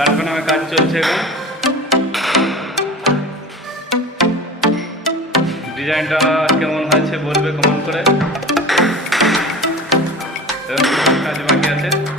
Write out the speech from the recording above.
কারখানায় কাজ চলছে এখন। ডিজাইনটা কেমন হয়েছে বলবে কমেন্ট করে। কাজ বাকি আছে।